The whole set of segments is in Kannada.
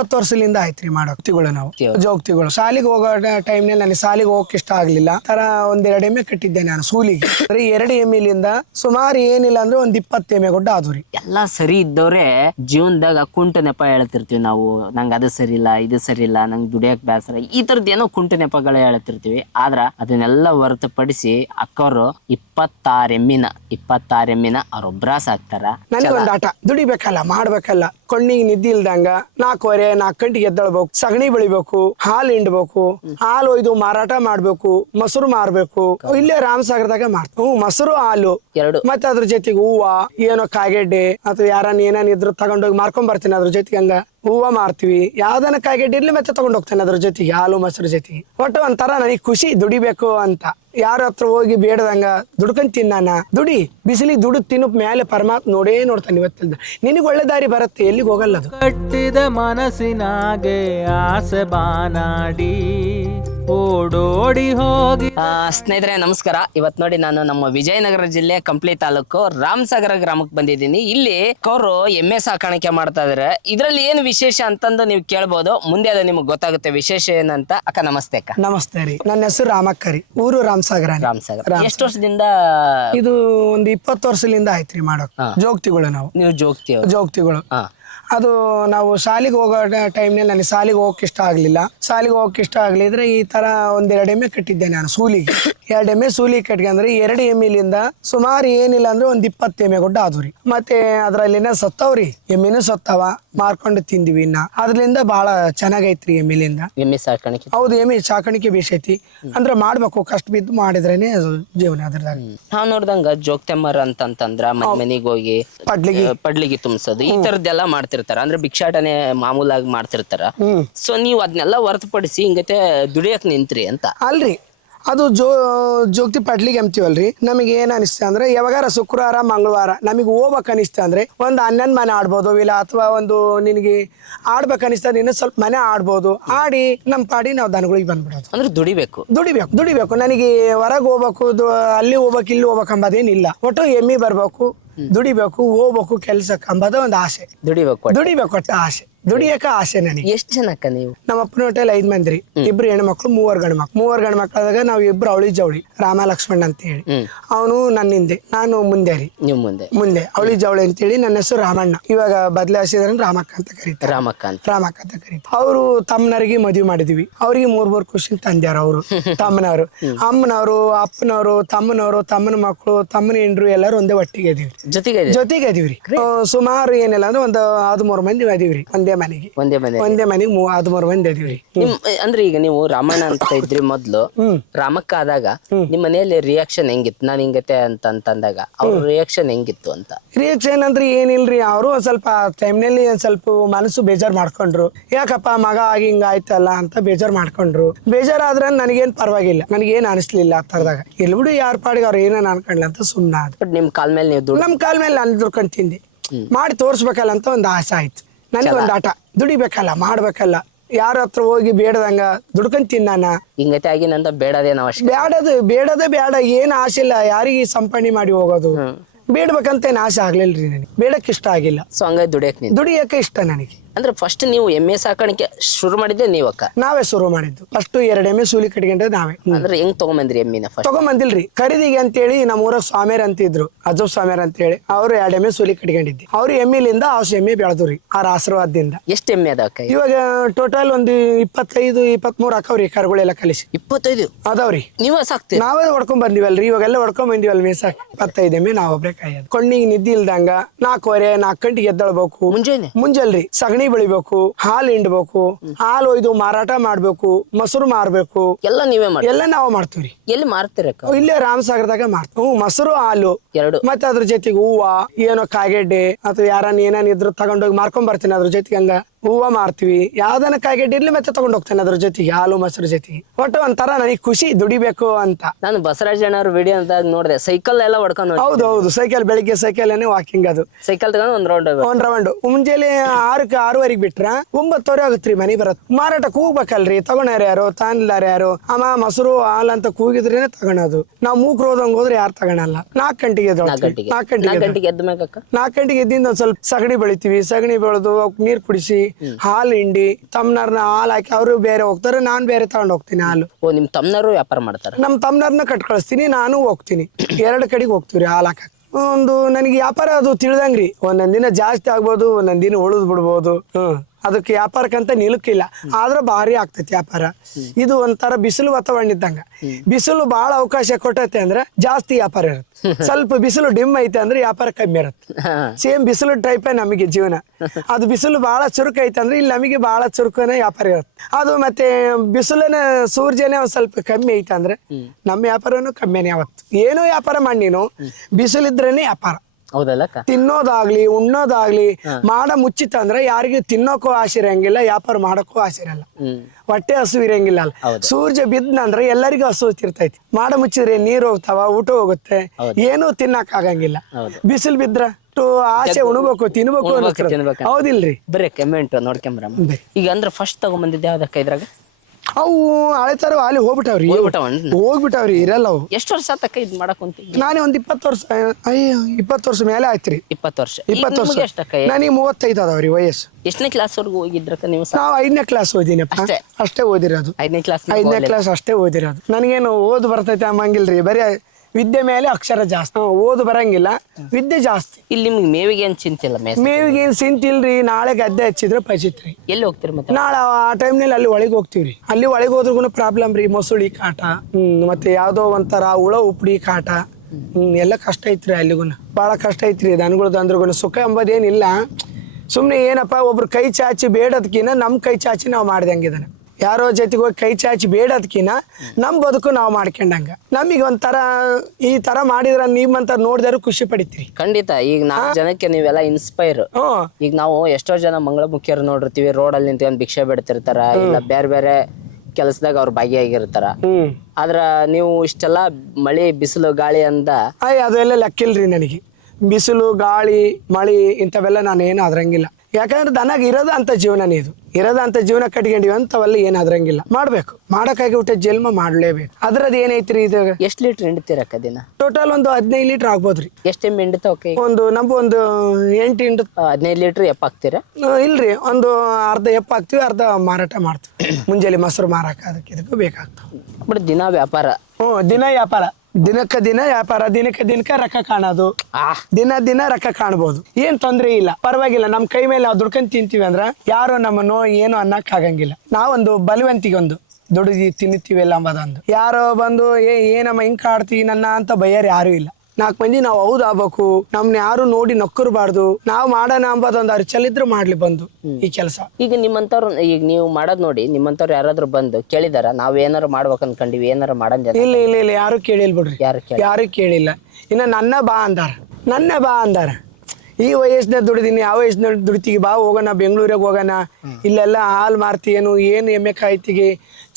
20 ವರ್ಷದಿಂದ ಆಯ್ತ್ರಿ ಮಾಡೋ ಜೋಕ್ತಿಗಳು ನಾವು ಜೋಕ್ತಿಗಳು ಶಾಲೆಗೆ ಹೋಗೋ ಟೈಮ್ನಲ್ಲಿ ನನಗೆ ಶಾಲೆಗೆ ಹೋಗಕ್ಕೆ ಇಷ್ಟ ಆಗ್ಲಿಲ್ಲ ತರ ಒಂದ್ 2 ಎಮ್ಮೆ ಕಟ್ಟಿದ್ದೆ ನಾನು ಸೂಲಿಗೆ. 2 ಎಮ್ಮೆಲಿಂದ ಸುಮಾರು ಏನಿಲ್ಲ ಅಂದ್ರೆ ಒಂದ್ 20 ಎಮ್ಮೆ ಗೊಡ್ಡ ಆದ್ರಿ. ಎಲ್ಲಾ ಸರಿ ಇದ್ದವ್ರೆ ಜೀವನದಾಗ ಕುಂಟ ನೆಪ ಹೇಳ್ತಿರ್ತೀವಿ ನಾವು. ನಂಗೆ ಅದು ಸರಿ ಇಲ್ಲ, ಇದು ಸರಿ ಇಲ್ಲ, ನಂಗೆ ದುಡಿಯಕ್ ಬೇಸರ, ಈ ತರದ್ ಏನೋ ಕುಂಟ ನೆಪಗಳು ಹೇಳ್ತಿರ್ತೀವಿ. ಆದ್ರ ಅದನ್ನೆಲ್ಲ ಹೊರತುಪಡಿಸಿ ಅಕ್ಕವ್ರು 26 ಎಮ್ಮಿನ ಅವ್ರೊಬ್ರ ಸಾಕ್ತಾರ. ನನಗೆ ಒಂದ್ ಆಟ ದುಡಿಬೇಕಲ್ಲ, ಮಾಡ್ಬೇಕಲ್ಲ, ಕಣ್ಣಿಗೆ ನಿದ್ದೆ ಇಲ್ದಂಗ 4 ಗಂಟೆಗೆ ಎದ್ದಳ್ಬೇಕು, ಸಗಣಿ ಬೆಳಿಬೇಕು, ಹಾಲು ಹಿಂಡ್ಬೇಕು, ಹಾಲು ಒಯ್ದು ಮಾರಾಟ ಮಾಡ್ಬೇಕು, ಮೊಸರು ಮಾರ್ಬೇಕು. ಇಲ್ಲೇ ರಾಮಸಾಗರದಾಗ ಮಾಡ್ತೀವಿ ಮೊಸರು ಹಾಲು ಮತ್ತೆ ಅದ್ರ ಜೊತೆಗೆ ಹೂವ, ಏನೋ ಕಾಗೆಡ್ಡೆ ಅಥವಾ ಯಾರನ್ನ ಏನೇನ್ ಇದ್ರು ತಗೊಂಡೋಗಿ ಮಾರ್ಕೊಂಡ್ ಬರ್ತೀನಿ. ಅದ್ರ ಜೊತೆಗೆ ಹಂಗ ಹೂವ ಮಾರ್ತೀವಿ, ಯಾವ್ದನ್ನ ಕಾಗೆಡ್ಡೆ ಇರ್ಲಿ ಮತ್ತೆ ತಗೊಂಡ್ ಹೋಗ್ತಾನೆ ಅದ್ರ ಜೊತೆಗೆ ಹಾಲು ಮೊಸರು ಜೊತೆಗೆ. ಒಟ್ಟು ಒಂಥರ ನನಗೆ ಖುಷಿ ದುಡಿಬೇಕು ಅಂತ. ಯಾರ ಹತ್ರ ಹೋಗಿ ಬೇಡದಂಗ ದುಡ್ಕೊಂಡ್ ತಿನ್ನಾನ, ದುಡಿ ಬಿಸಿಲಿಗೆ ದುಡ್ದು ತಿನ್ನು ಮೇಲೆ ಪರಮಾತ್ಮ ನೋಡೇ ನೋಡ್ತಾನೆ. ಇವತ್ತಿಲ್ದ ನಿನಗೆ ಒಳ್ಳೆ ದಾರಿ ಬರುತ್ತೆ, ಎಲ್ಲಿಗೆ ಹೋಗಲ್ಲ ಅದು. ಕಟ್ಟಿದ ಮನಸ್ಸಿನಾಗೆ ಆಸೆ ಬಾನಾಡಿ ಓಡೋಡಿ ಹೋಗಿ. ಸ್ನೇಹಿತರೆ ನಮಸ್ಕಾರ. ಇವತ್ ನೋಡಿ ನಾನು ನಮ್ಮ ವಿಜಯನಗರ ಜಿಲ್ಲೆ ಕಂಪ್ಲಿ ತಾಲೂಕು ರಾಮಸಾಗರ ಗ್ರಾಮಕ್ಕೆ ಬಂದಿದ್ದೀನಿ. ಇಲ್ಲಿ ಅವರು ಎಮ್ಮೆ ಸಾಕಾಣಿಕೆ ಮಾಡ್ತಾ ಇದಾರೆ. ಇದ್ರಲ್ಲಿ ಏನು ವಿಶೇಷ ಅಂತಂದು ನೀವು ಕೇಳ್ಬೋದು, ಮುಂದೆ ಅದು ನಿಮ್ಗೆ ಗೊತ್ತಾಗುತ್ತೆ ವಿಶೇಷ ಏನಂತ. ಅಕ್ಕ ನಮಸ್ತೆ. ಅಕ್ಕ ನಮಸ್ತೆ ರೀ, ನನ್ನ ಹೆಸರು ರಾಮಕ್ಕರಿ, ಊರು ರಾಮಸಾಗರ. ಎಷ್ಟು ವರ್ಷದಿಂದ ಇದು ಒಂದು 20 ವರ್ಷದಿಂದ ಆಯ್ತ್ರಿ ಮಾಡೋಕ್ ಜೋಕ್ತಿಗಳು ನಾವು. ನೀವು ಜೋಕ್ತಿಗಳು ಅದು ನಾವು ಶಾಲೆಗೆ ಹೋಗೋ ಟೈಮ್ನಲ್ಲಿ ನನಗೆ ಶಾಲೆಗೆ ಹೋಗಕ್ಕೆ ಇಷ್ಟ ಆಗ್ಲಿಲ್ಲ. ಶಾಲೆಗೆ ಹೋಗಕ್ಕೆ ಇಷ್ಟ ಆಗ್ಲಿದ್ರೆ ಈ ತರ ಒಂದ್ 2 ಎಮ್ಮೆ ಕಟ್ಟಿದ್ದೆ ನಾನು ಸೂಲಿಗೆ. 2 ಎಮ್ಮೆ ಸೂಲಿಗೆ ಕಟ್ಕೊಂಡ್ರೆ 2 ಎಮ್ಮೆಲಿಂದ ಸುಮಾರು ಏನಿಲ್ಲ ಅಂದ್ರೆ ಒಂದ್ 20 ಎಮ್ಮೆ ಗೊಡ್ಡ ಆದ್ರಿ. ಮತ್ತೆ ಅದ್ರಲ್ಲಿನ ಸತ್ತವ್ರಿ, ಎಮ್ಮೆನೂ ಸತ್ತಾವ, ಮಾರ್ಕೊಂಡು ತಿಂದಿವಿ. ಇನ್ನ ಅದ್ರಲಿಂದ ಬಹಳ ಚೆನ್ನಾಗೈತ್ರಿ ಎಮ್ಮೆಲಿಂದ. ಎಮ್ಮೆ ಸಾಕಾಣಿಕೆ ಹೌದು, ಎಮ್ಮೆ ಸಾಕಾಣಿಕೆ ಬೇಸೈತಿ. ಅಂದ್ರೆ ಮಾಡ್ಬೇಕು, ಕಷ್ಟ ಬಿದ್ದು ಮಾಡಿದ್ರೇನೆ ಜೀವನ. ಅದ್ರದಾಗ ನಾವ್ ನೋಡ್ದಂಗ ಜೋಕ್ತೆಮ್ಮರ್ ಅಂತಂದ್ರ ಮನೆಗೆ ಹೋಗಿ ಪಡ್ಲಿಗೆ ತುಂಬಿಸೋದು ಈ ತರದ್ದೆಲ್ಲ ಮಾಡ್ತಿರ್ತಾರ. ಅಂದ್ರೆ ಭಿಕ್ಷಾಟನೆ ಮಾಮೂಲಾಗಿ ಮಾಡ್ತಿರ್ತಾರ. ಸೊ ನೀವ್ ಅದನ್ನೆಲ್ಲ ಹೊರತುಪಡಿಸಿ ಹಿಂಗತೆ ದುಡಿಯಕ್ ನಿಂತ್ರಿ ಅಂತ ಅಲ್ರಿ. ಅದು ಜೋಗ್ತಿ ಪಡ್ಲಿಗೆ ಅಂತೀವಲ್ರಿ. ನಮಗೆ ಏನ್ ಅನಿಸ್ತ ಅಂದ್ರೆ ಯಾವಾಗಾರ ಶುಕ್ರವಾರ ಮಂಗಳವಾರ ನಮಗೆ ಹೋಗ್ಬೇಕು ಅನಿಸ್ತ ಅಂದ್ರೆ ಒಂದು 11 ಮನೆ ಆಡ್ಬೋದು, ಇಲ್ಲ ಅಥವಾ ಒಂದು ನಿನಗೆ ಆಡ್ಬೇಕು ಅನಿಸ್ತದ ಇನ್ನು ಸ್ವಲ್ಪ ಮನೆ ಆಡ್ಬೋದು. ಆಡಿ ನಮ್ಮ ಪಾಡಿ ನಾವು ದನಗಳಿಗೆ ಬಂದ್ಬಿಡೋದು. ಅಂದ್ರೆ ದುಡಿಬೇಕು. ನನಗೆ ಹೊರಗೆ ಹೋಗ್ಬೇಕು, ಅಲ್ಲಿ ಹೋಗ್ಬೇಕು, ಇಲ್ಲಿ ಹೋಗ್ಬೇಕು ಅಂಬದೇನಿಲ್ಲ. ಒಟ್ಟು ಎಮ್ಮಿ ಬರ್ಬೇಕು, ದುಡಿಬೇಕು, ಹೋಗ್ಬೇಕು ಕೆಲ್ಸಕ್ಕೆ ಅಂಬದ ಒಂದು ಆಸೆ. ದುಡಿಬೇಕು ಒಟ್ಟ ಆಸೆ, ದುಡಿಯಕ ಆಸೆ ನನಗೆ. ಎಷ್ಟು ಜನಕ್ಕ ನೀವು? ನಮ್ಮ ಅಪ್ಪನ ಹೋಟೆಲ್ 5 ಮಂದಿ ರೀ. 2 ಹೆಣ್ಮಕ್ಳು, 3 ಗಂಡ್ಮಕ್ಳು. 3 ಗಂಡ್ಮಕ್ಳಾದಾಗ ನಾವು 2 ಅವಳಿ ಜವಳಿ, ರಾಮ ಲಕ್ಷ್ಮಣ್ ಅಂತ ಹೇಳಿ. ಅವನು ನನ್ನ ಹಿಂದೆ, ನಾನು ಮುಂದೆ ರೀ. ನೀವು ಮುಂದೆ ಅವಳಿ ಜವಳಿ ಅಂತೇಳಿ. ನನ್ನ ಹೆಸರು ರಾಮಣ್ಣ. ಇವಾಗ ಬದಲಾಯಿಸಿದ್ರೆ ರಾಮಕ್ಕ ಅಂತ ಕರೀತಾರೆ. ರಾಮಕ್ಕ ಅಂತ ಕರೀತಾರೆ. ಅವರು ತಮ್ಮನರಿಗೆ ಮದುವೆ ಮಾಡಿದ್ವಿ. ಅವ್ರಿಗೆ 3 ಖುಷಿ ತಂದ್ಯಾರ ಅವರು ತಮ್ಮನವರು, ಅಮ್ಮನವರು, ಅಪ್ಪನವರು, ತಮ್ಮನ ಮಕ್ಕಳು, ತಮ್ಮನ ಹೆಂಡ್ರು ಎಲ್ಲರೂ ಒಂದೇ ಒಟ್ಟಿಗೆ ಇದೀವಿ, ಜೊತೆಗೆ ಇದೀವ್ರಿ. ಸುಮಾರು ಏನಿಲ್ಲ ಅಂದ್ರೆ ಒಂದು 13 ಮಂದಿ ಅದೀವ್ರಿ. ಒಂದೇ ಮನೆಗೆ 13 ಮಂದಿ ಅದೀವ್ರಿ. ಅಂದ್ರೆ ಈಗ ನೀವು ರಾಮಣ್ಣ ಅಂತ ಇದ್ರಿ ಮೊದ್ಲು. ರಾಮಕ್ಕ ಆದಾಗ ನಿಮ್ ಮನೆಯಲ್ಲಿ ರಿಯಾಕ್ಷನ್ ಹೆಂಗಿತ್ತು? ನಾನ್ ಹಿಂಗತೆ ಅಂತಂದಾಗ ಅವ್ರ ರಿಯಾಕ್ಷನ್ ಹೆಂಗಿತ್ತು ಅಂತ? ರಿಯಾಕ್ಷನ್ ಅಂದ್ರೆ ಏನಿಲ್ರಿ, ಅವರು ಒಂದ್ ಸ್ವಲ್ಪ ಟೈಮ್ನಲ್ಲಿ ಒಂದ್ ಸ್ವಲ್ಪ ಮನಸ್ಸು ಬೇಜಾರ್ ಮಾಡ್ಕೊಂಡ್ರು. ಯಾಕಪ್ಪ ಮಗ ಆಗಿ ಹಿಂಗ ಆಯ್ತಲ್ಲ ಅಂತ ಬೇಜಾರ್ ಮಾಡ್ಕೊಂಡ್ರು. ಬೇಜಾರಾದ್ರೆ ನನಗೇನ್ ಪರವಾಗಿಲ್ಲ, ನನಗೇನ್ ಅನಿಸ್ಲಿಲ್ಲ ಆ ತರದಾಗ. ಎಲ್ಲಿ ಬಿಡು ಯಾರ ಪಾಡಿಗೆ ಅವ್ರು ಏನೇನ್ ಅನ್ಕೊಂಡ್ಲ ಅಂತ ಸುಮ್ನ ಆದ. ನಿಮ್ ಕಾಲ್ ಮೇಲೆ ನಮ್ ಕಾಲ್ ಮೇಲೆ ನಾನು ದುಡ್ಕೊಂಡ್ ತಿಂದೆ, ಮಾಡಿ ತೋರ್ಸ್ಬೇಕಲ್ಲ ಅಂತ ಒಂದು ಆಸೆ ಆಯ್ತು. ನನಗೊಂದು ಆಟ ದುಡಿಬೇಕಲ್ಲ, ಮಾಡ್ಬೇಕಲ್ಲ, ಯಾರ ಹತ್ರ ಹೋಗಿ ಬೇಡದಂಗ ದುಡ್ಕೊಂಡ್ ತಿನ್ನಾನ. ಹಿಂಗತೆ ಆಗಿನಂತ ಬೇಡದೇನೋ ಬೇಡದೇ ಬೇಡ, ಏನ್ ಆಸೆ ಇಲ್ಲ. ಯಾರಿಗೆ ಸಂಪಾದನೆ ಮಾಡಿ ಹೋಗೋದು ಬೇಡ್ಬೇಕಂತ ಏನ್ ಆಸೆ ಆಗ್ಲಿಲ್ರಿ ನನಗೆ. ಬೇಡಕ್ ಇಷ್ಟ ಆಗಿಲ್ಲ. ಸೊ ಹಂಗ ದುಡಿಯಕ್ಕೆ ಇಷ್ಟ ನನಗೆ. ಅಂದ್ರೆ ಫಸ್ಟ್ ನೀವು ಎಮ್ಮೆ ಸಾಕಾಣಿಕೆ ಶುರು ಮಾಡಿದ್ದೆ ನೀವಕ್ಕ? ನಾವೇ ಶುರು ಮಾಡಿದ್ದು. ಫಸ್ಟ್ 2 ಎಮ್ಮೆ ಸೂಲಿ ಕಟ್ಕೊಂಡ್ರೆ ನಾವೇ. ಅಂದ್ರೆ ಹೆಂಗ್ ತಗೊಂಬಂದ್ರಿ ಎಮ್ಮಿನ? ತಗೊಂಬಂದಿಲ್ರಿ, ಖರೀದಿಗೆ ಅಂತೇಳಿ ನಮ್ಮ ಊರ ಸ್ವಾಮಿಯರ್ ಅಂತ ಇದ್ರು, ಅಜಬ್ ಸ್ವಾಮಿಯರ್ ಅಂತ ಹೇಳಿ. ಅವ್ರು 2 ಎಮ್ಮೆ ಸೂಲಿ ಕಟ್ಕೊಂಡಿದ್ದೆ. ಅವ್ರು ಎಮ್ಮಿಲಿಂದ 10 ಎಮ್ಮೆ ಬೆಳೆದ್ರಿ ಅವ್ರ ಆಶೀರ್ವಾದದಿಂದ. ಎಷ್ಟು ಎಮ್ಮೆ ಅದಾಕ ಇವಾಗ? ಟೋಟಲ್ ಒಂದು 25-23 ಹಾಕವ್ರಿ ಕರುಗಳೆಲ್ಲ ಕಲಿಸಿ. 25 ಅದಾವ್ರಿ. ನೀವ ಸಾಕ್ತೀರಿ? ನಾವೇ ಹೊಡ್ಕೊಂಡ್ ಬಂದಿವಲ್ರಿ, ಇವಾಗೆಲ್ಲ ಹೊಡ್ಕೊಂಡ್ ಬಂದಿವಲ್ ಮೇಸಾಕ್. 25 ಎಮ್ಮೆ ನಾವ್ ಒಬ್ರೆ ಕಾಯೋದು. ಕಣ್ಣಿಗೆ ನಿದ್ದೆ ಇಲ್ದಂಗ 4 ಗಂಟೆಗೆ ಎದ್ದಳ್ಬೇಕು, ಮುಂಜಾನೆ ಸಗಣಿ ಬೆಳಿಬೇಕು, ಹಾಲು ಹಿಂಡ್ಬೇಕು, ಹಾಲು ಒಯ್ದು ಮಾರಾಟ ಮಾಡ್ಬೇಕು, ಮೊಸರು ಮಾರ್ಬೇಕು. ಎಲ್ಲ ನೀವೇ ಮಾಡಿ? ಎಲ್ಲ ನಾವು ಮಾಡ್ತೀವ್ರಿ. ಎಲ್ಲಿ ಮಾರ್ತೀರ? ಇಲ್ಲೇ ರಾಮಸಾಗರದಾಗ ಮಾಡ್ತೀವಿ. ಮೊಸರು ಹಾಲು ಮತ್ತೆ ಅದ್ರ ಜೊತೆಗೆ ಹೂವ, ಏನೋ ಕಾಗೆಡ್ಡೆ ಅಥವಾ ಯಾರನ್ನ ಏನೇನ್ ಇದ್ರು ತಗೊಂಡೋಗಿ ಮಾರ್ಕೊಂಡ್ ಬರ್ತೀನಿ. ಅದ್ರ ಜೊತೆಗೆ ಹಂಗ ಹೂವ ಮಾರ್ತೀವಿ, ಯಾವ್ದನ್ನ ಕಾಗೆಡ್ಡೆ ಇರ್ಲಿ ಮತ್ತೆ ತಗೊಂಡ್ ಹೋಗ್ತೇನೆ ಅದ್ರ ಜೊತೆಗೆ ಹಾಲು ಮೊಸರು ಜೊತೆಗೆ. ಒಟ್ಟು ಒಂಥರ ನನಗೆ ಖುಷಿ ದುಡಿಬೇಕು ಅಂತ. ನಾನು ಬಸವರಾಜ್ ಅಣ್ಣವ್ರ ವಿಡಿಯೋ ಅಂತ ನೋಡಿದೆ, ಸೈಕಲ್ ಎಲ್ಲ ಹೊಡ್ಕೊಂಡು. ಹೌದು, ಸೈಕಲ್ ಬೆಳಿಗ್ಗೆ ಸೈಕಲ್ ವಾಕಿಂಗ್. ಅದು ಸೈಕಲ್ ತಗೊಂಡು ಒಂದ್ ರೌಂಡ್ ಮುಂಜಾನೆ 6-6:30 ಬಿಟ್ರ 9:00 ಆಗುತ್ರಿ ಮನೆ ಬರತ್. ಮಾರಾಟಕ್ಕೆ ಹೋಗ್ಬೇಕಲ್ರಿ, ತಗೊಂಡಾರ ಯಾರು, ತಾನಿಲ್ಲಾರ ಯಾರು. ಅಮ್ಮ ಮೊಸರು ಹಾಲು ಅಂತ ಕೂಗಿದ್ರೇನೆ ತಗೊಳೋದು. ನಾವ್ ಮೂಕ್ರು ಹೋದಂಗ್ ಹೋದ್ರೆ ಯಾರು ತಗೊಳಲ್ಲ. 4 ಗಂಟೆಗೆ 4 ಗಂಟೆಗೆ ಎದ್ದ ಮ್ಯಾಗ 4 ಗಂಟೆಗೆ ಎದ್ದಿಂದ ಒಂದ್ ಸ್ವಲ್ಪ ಸಗಣಿ ಬೆಳಿತೀವಿ. ಸಗಣಿ ಬೆಳೆದು ನೀರ್ ಕುಡಿಸಿ ಹಾಲು ಹಿಂಡಿ ತಮ್ಮನರ್ನ ಹಾಲು ಹಾಕಿ ಅವರು ಬೇರೆ ಹೋಗ್ತಾರೆ, ನಾನ್ ಬೇರೆ ತಗೊಂಡ್ ಹೋಗ್ತೀನಿ ಹಾಲು. ಓ ನಿಮ್ ತಮ್ಮನವರು ವ್ಯಾಪಾರ ಮಾಡ್ತಾರೆ? ನಮ್ ತಮ್ಮನರ್ನ ಕಟ್ ಕಳಿಸ್ತೀನಿ, ನಾನು ಹೋಗ್ತೀನಿ, 2 ಕಡೆಗೆ ಹೋಗ್ತೀವಿ ಹಾಲು ಹಾಕಕ್. ಒಂದು ನನಗೆ ವ್ಯಾಪಾರ ಅದು ತಿಳಿದಂಗ್ರಿ, ಒಂದೊಂದ್ ದಿನ ಜಾಸ್ತಿ ಆಗ್ಬೋದು, ಒಂದೊಂದ್ ದಿನ ಉಳಿದ್ ಬಿಡ್ಬೋದು. ಅದಕ್ಕೆ ವ್ಯಾಪಾರಕ್ಕಂತ ನಿಲುಕಿಲ್ಲ, ಆದ್ರೆ ಭಾರಿ ಆಗ್ತೈತಿ ವ್ಯಾಪಾರ. ಇದು ಒಂಥರ ಬಿಸಿಲು ವಾತಾವರಣ ಇದ್ದಂಗ. ಬಿಸಿಲು ಬಹಳ ಅವಕಾಶ ಕೊಟ್ಟೈತೆ ಅಂದ್ರೆ ಜಾಸ್ತಿ ವ್ಯಾಪಾರ ಇರುತ್ತೆ, ಸ್ವಲ್ಪ ಬಿಸಿಲು ಡಿಮ್ ಐತೆ ಅಂದ್ರೆ ವ್ಯಾಪಾರ ಕಮ್ಮಿ ಇರುತ್ತೆ. ಸೇಮ್ ಬಿಸಿಲು ಟೈಪೇ ನಮಗೆ ಜೀವನ. ಅದು ಬಿಸಿಲು ಬಹಳ ಚುರುಕು ಐತೆ ಅಂದ್ರೆ ಇಲ್ಲಿ ನಮಗೆ ಬಹಳ ಚುರುಕನೇ ವ್ಯಾಪಾರ ಇರುತ್ತೆ. ಅದು ಮತ್ತೆ ಬಿಸಿಲಿನ ಸೂರ್ಯನೇ ಒಂದ್ ಸ್ವಲ್ಪ ಕಮ್ಮಿ ಐತೆ ಅಂದ್ರೆ ನಮ್ಮ ವ್ಯಾಪಾರನು ಕಮ್ಮಿನೇ. ಅವತ್ತು ಏನೋ ವ್ಯಾಪಾರ ಮಾಡಿ ನೀನು ಬಿಸಿಲಿದ್ರೇನೆ ವ್ಯಾಪಾರ. ಹೌದಲ್ಲಕ್ಕ? ತಿನ್ನೋದಾಗ್ಲಿ ಉಣ್ಣೋದಾಗ್ಲಿ ಮಾಡ ಮುಚ್ಚಿತ ಅಂದ್ರೆ ಯಾರಿಗೂ ತಿನ್ನೋಕೂ ಆಸೆ ಇರಂಗಿಲ್ಲ, ವ್ಯಾಪಾರ ಮಾಡೋಕ್ಕೂ ಆಸೆ ಇರಲ್ಲ, ಹೊಟ್ಟೆ ಹಸು ಇರಂಗಿಲ್ಲ ಅಲ್ಲ. ಸೂರ್ಯ ಬಿದ್ದಂದ್ರೆ ಎಲ್ಲರಿಗೂ ಹಸು ಇರ್ತೈತಿ. ಮಾಡ ಮುಚ್ಚಿದ್ರೆ ನೀರು ಹೋಗ್ತಾವ, ಊಟ ಹೋಗುತ್ತೆ, ಏನೂ ತಿನ್ನಕ್ ಆಗಂಗಿಲ್ಲ. ಬಿಸಿಲು ಬಿದ್ರ ಆಸೆ ಉಣ್ಬೇಕು ತಿನ್ಬೇಕು ಅನ್ನಿಸ್ತದೆ. ಹೌದಿಲ್ರಿ? ಬರ್ರಿ ಕಮೆಂಟ್ ನೋಡ್ಕೊಂಬರ. ಈಗ ಅಂದ್ರೆ ಫಸ್ಟ್ ತಗೊಂಬಂದಿದ್ದೆ ಯಾವ್ದಕ್ಕ ಇದ್ರಾಗ? ಅವು ಹಳೆತಾರ ಅಲ್ಲಿ ಹೋಗ್ಬಿಟ್ಟಾವ್ರಿ, ಇರಲ್ಲ ಅವು. ಎಷ್ಟು ವರ್ಷ ತಕ್ಕ ಇದ್ ಮಾಡಕ್ ಕುಂತಿದ್ದೆ? ನಾನೇ ಒಂದ್ 20 ವರ್ಷ, 20 ವರ್ಷ ಮೇಲೆ ಆಯ್ತ್ರಿ. 20 ವರ್ಷ. 20 ವರ್ಷ ನನಗೆ 35 ಅದಾವ್ರಿ ವಯಸ್ಸು. ಎಷ್ಟನೇ ಕ್ಲಾಸ್ ವರ್ಗು ಹೋಗಿದ್ರಕ್ಕ ನೀವು? ನಾವು 5ನೇ ಕ್ಲಾಸ್ ಓದಿನಪ್ಪ, ಅಷ್ಟೇ ಓದಿರೋದು. 5ನೇ ಕ್ಲಾಸ್ ಅಷ್ಟೇ ಓದಿರೋದು. ನನಗೇನು ಓದ್ ಬರ್ತೈತೆ ಅಮ್ಮಂಗಿಲ್ರಿ, ಬರೀ ವಿದ್ಯೆ ಮೇಲೆ ಅಕ್ಷರ ಜಾಸ್ತಿ, ಓದು ಬರಂಗಿಲ್ಲ, ವಿದ್ಯೆ ಜಾಸ್ತಿ. ಇಲ್ಲಿ ನಿಮ್ಗೆ ಮೇವಿಗೆ ಏನ್ ಚಿಂತಿಲ್ಲ? ಮೇವಿಗೆ ಏನ್ ಚಿಂತಿಲ್ರಿ, ನಾಳೆ ಗದ್ದೆ ಹಚ್ಚಿದ್ರೆ ಪಜಿತ್ರಿ. ಎಲ್ಲಿ ಹೋಗ್ತೀರಿ ಮತ್ತೆ? ನಾಳೆ ಆ ಟೈಮ್ನಲ್ಲಿ ಅಲ್ಲಿ ಒಳಗೆ ಹೋಗ್ತಿವ್ರಿ. ಅಲ್ಲಿ ಒಳಗೆ ಹೋದ್ರೂ ಪ್ರಾಬ್ಲಮ್ ರೀ, ಮೊಸುಳಿ ಕಾಟ, ಮತ್ತೆ ಯಾವ್ದೋ ಒಂಥರ ಹುಳ ಉಪ್ಪಡಿ ಕಾಟ, ಎಲ್ಲ ಕಷ್ಟ ಐತ್ರಿ. ಅಲ್ಲಿಗೂನ ಬಹಳ ಕಷ್ಟ ಐತ್ರಿ. ದನಗಳದ್ದು ಅಂದ್ರೂ ಸುಖ ಎಂಬುದೇನಿಲ್ಲ. ಸುಮ್ನೆ ಏನಪ್ಪ, ಒಬ್ರು ಕೈ ಚಾಚಿ ಬೇಡದ್ಕಿನ ನಮ್ ಕೈ ಚಾಚಿ ನಾವು ಮಾಡ್ದಂಗಿದಾನೆ. ಯಾರೋ ಜೊತೆಗೆ ಹೋಗಿ ಕೈ ಚಾಚಿ ಬೇಡದ್ಕಿನ ನಮ್ ಬದುಕು ನಾವು ಮಾಡ್ಕೊಂಡಂಗ. ನಮಗೆ ಒಂಥರ ಈ ತರ ಮಾಡಿದ್ರ ನಿಮ್ಮಂತ ನೋಡಿದಾರು ಖುಷಿ ಪಡಿತೀರಿ. ಖಂಡಿತ. ಈಗ 4 ಜನಕ್ಕೆ ನೀವೆಲ್ಲ ಇನ್ಸ್ಪೈರ್. ಈಗ ನಾವು ಎಷ್ಟೋ ಜನ ಮಂಗಳಮುಖಿಯರು ನೋಡಿರ್ತೀವಿ, ರೋಡಲ್ಲಿ ನಿಂತ್ಕೊಂಡು ಭಿಕ್ಷೆ ಬಿಡ್ತಿರ್ತಾರ, ಇಲ್ಲ ಬೇರೆ ಬೇರೆ ಕೆಲಸದಾಗ ಅವ್ರು ಭಾಗಿಯಾಗಿರ್ತಾರ. ಆದ್ರ ನೀವು ಇಷ್ಟೆಲ್ಲ ಮಳಿ ಬಿಸಿಲು ಗಾಳಿ ಅಂದ ಅದೆಲ್ಲ ಲೆಕ್ಕಿಲ್ರಿ ನನಗೆ. ಬಿಸಿಲು ಗಾಳಿ ಮಳಿ ಇಂಥವೆಲ್ಲ ನಾನು ಏನು ಅದ್ರಂಗಿಲ್ಲ. ಯಾಕಂದ್ರೆ ದನಾಗ ಇರೋದ ಅಂತ ಜೀವನನೇ ಇದು. ಇರೋದ ಅಂತ ಜೀವನ ಕಟ್ಕೊಂಡಿವಿ ಅಂತವೆಲ್ಲ ಏನ್ ಅದ್ರಂಗಿಲ್ಲ. ಮಾಡ್ಬೇಕು, ಮಾಡಕ್ಕಾಗಿ ಊಟ ಜನ್ಮ ಮಾಡ್ಲೇಬೇಕು. ಅದ್ರದ್ದು ಏನೈತ್ರಿ ಇದು? ಎಷ್ಟು ಲೀಟರ್ ಹಿಂಡ್ತೀರಕ್ಕ ದಿನ? ಟೋಟಲ್ ಒಂದು 15 ಲೀಟರ್ ಆಗ್ಬೋದ್ರಿ. ಎಷ್ಟು ಎಮ್ಮೆ ಹಿಂಡ್ತಾವ? ಒಂದು 8 ಹಿಂಡ್ 15 ಲೀಟರ್ ಎಪ್ಪ ಹಾಕ್ತೀರಾ? ಇಲ್ರಿ, ಒಂದು ಅರ್ಧ ಎಪ್ಪ ಹಾಕ್ತಿವಿ, ಅರ್ಧ ಮಾರಾಟ ಮಾಡ್ತೀವಿ. ಮುಂಜಾನೆ ಮೊಸರು ಮಾರಾಕ ಅದಕ್ಕೆ ಇದಕ್ಕೂ ಬೇಕಾಗ್ತಾವ. ಬಟ್ ದಿನ ವ್ಯಾಪಾರ? ದಿನ ವ್ಯಾಪಾರ, ದಿನಕ್ಕ ದಿನ ವ್ಯಾಪಾರ, ದಿನಕ್ಕ ರೊಕ್ಕ ಕಾಣೋದು, ದಿನ ರೊಕ್ಕ ಕಾಣ್ಬೋದು. ಏನ್ ತೊಂದ್ರೆ ಇಲ್ಲ, ಪರವಾಗಿಲ್ಲ. ನಮ್ ಕೈ ಮೇಲೆ ನಾವು ದುಡ್ಕೊಂಡ್ ತಿಂತೀವಿ ಅಂದ್ರ ಯಾರು ನಮ್ಮನ್ನು ಏನು ಅನ್ನಕ್ ಆಗಂಗಿಲ್ಲ. ನಾವೊಂದು ಬಲವಂತಿಗೆ ಒಂದು ದುಡಿದಿ ತಿನ್ನುತ್ತೀವಿ ಅಂಬದೊಂದು. ಯಾರೋ ಬಂದು ಏನಮ್ಮ ಹಿಂಗ್ ಕಾಡ್ತೀವಿ ನನ್ನ ಅಂತ ಬಯ್ಯಾರ ಯಾರು ಇಲ್ಲ. 4 ಮಂದಿ ನಾವು ಹೌದು ಆಗ್ಬೇಕು, ನಮ್ನ ಯಾರು ನೋಡಿ ನಕ್ಕರ್ಬಾರ್ದು, ನಾವು ಮಾಡೋಣ ಅಂಬೋದೊಂದು ಅವ್ರು ಚಲಿದ್ರು ಮಾಡ್ಲಿ ಬಂದು ಈ ಕೆಲಸ. ಈಗ ನಿಮ್ಮಂತವ್ರು, ಈಗ ನೀವು ಮಾಡೋದ್ ನೋಡಿ ನಿಮ್ಮಂತವ್ರು ಯಾರಾದ್ರೂ ಬಂದು ಕೇಳಿದಾರ ನಾವ್ ಏನಾರು ಮಾಡ್ಬೇಕು ಅನ್ಕೊಂಡಿವಿ, ಏನಾರು ಮಾಡಂದ? ಇಲ್ಲ ಯಾರು ಕೇಳಿಲ್ ಬಿಡ್ರಿ, ಯಾರು ಕೇಳಿಲ್ಲ. ಇನ್ನ ನನ್ನ ಬಾ ಅಂದಾರ. ಈ ವಯಸ್ಸಿನ ದುಡಿದೀನಿ, ಯಾವ ವಯಸ್ಸಿನ ದುಡಿತೀವಿ, ಬಾ ಹೋಗೋಣ ಬೆಂಗಳೂರಿಗೆ ಹೋಗೋಣ, ಇಲ್ಲೆಲ್ಲ ಹಾಲು ಮಾರ್ತೀಯೇನು, ಏನು ಎಮ್ಮೆ ಕಾಯ್ತಿಗೆ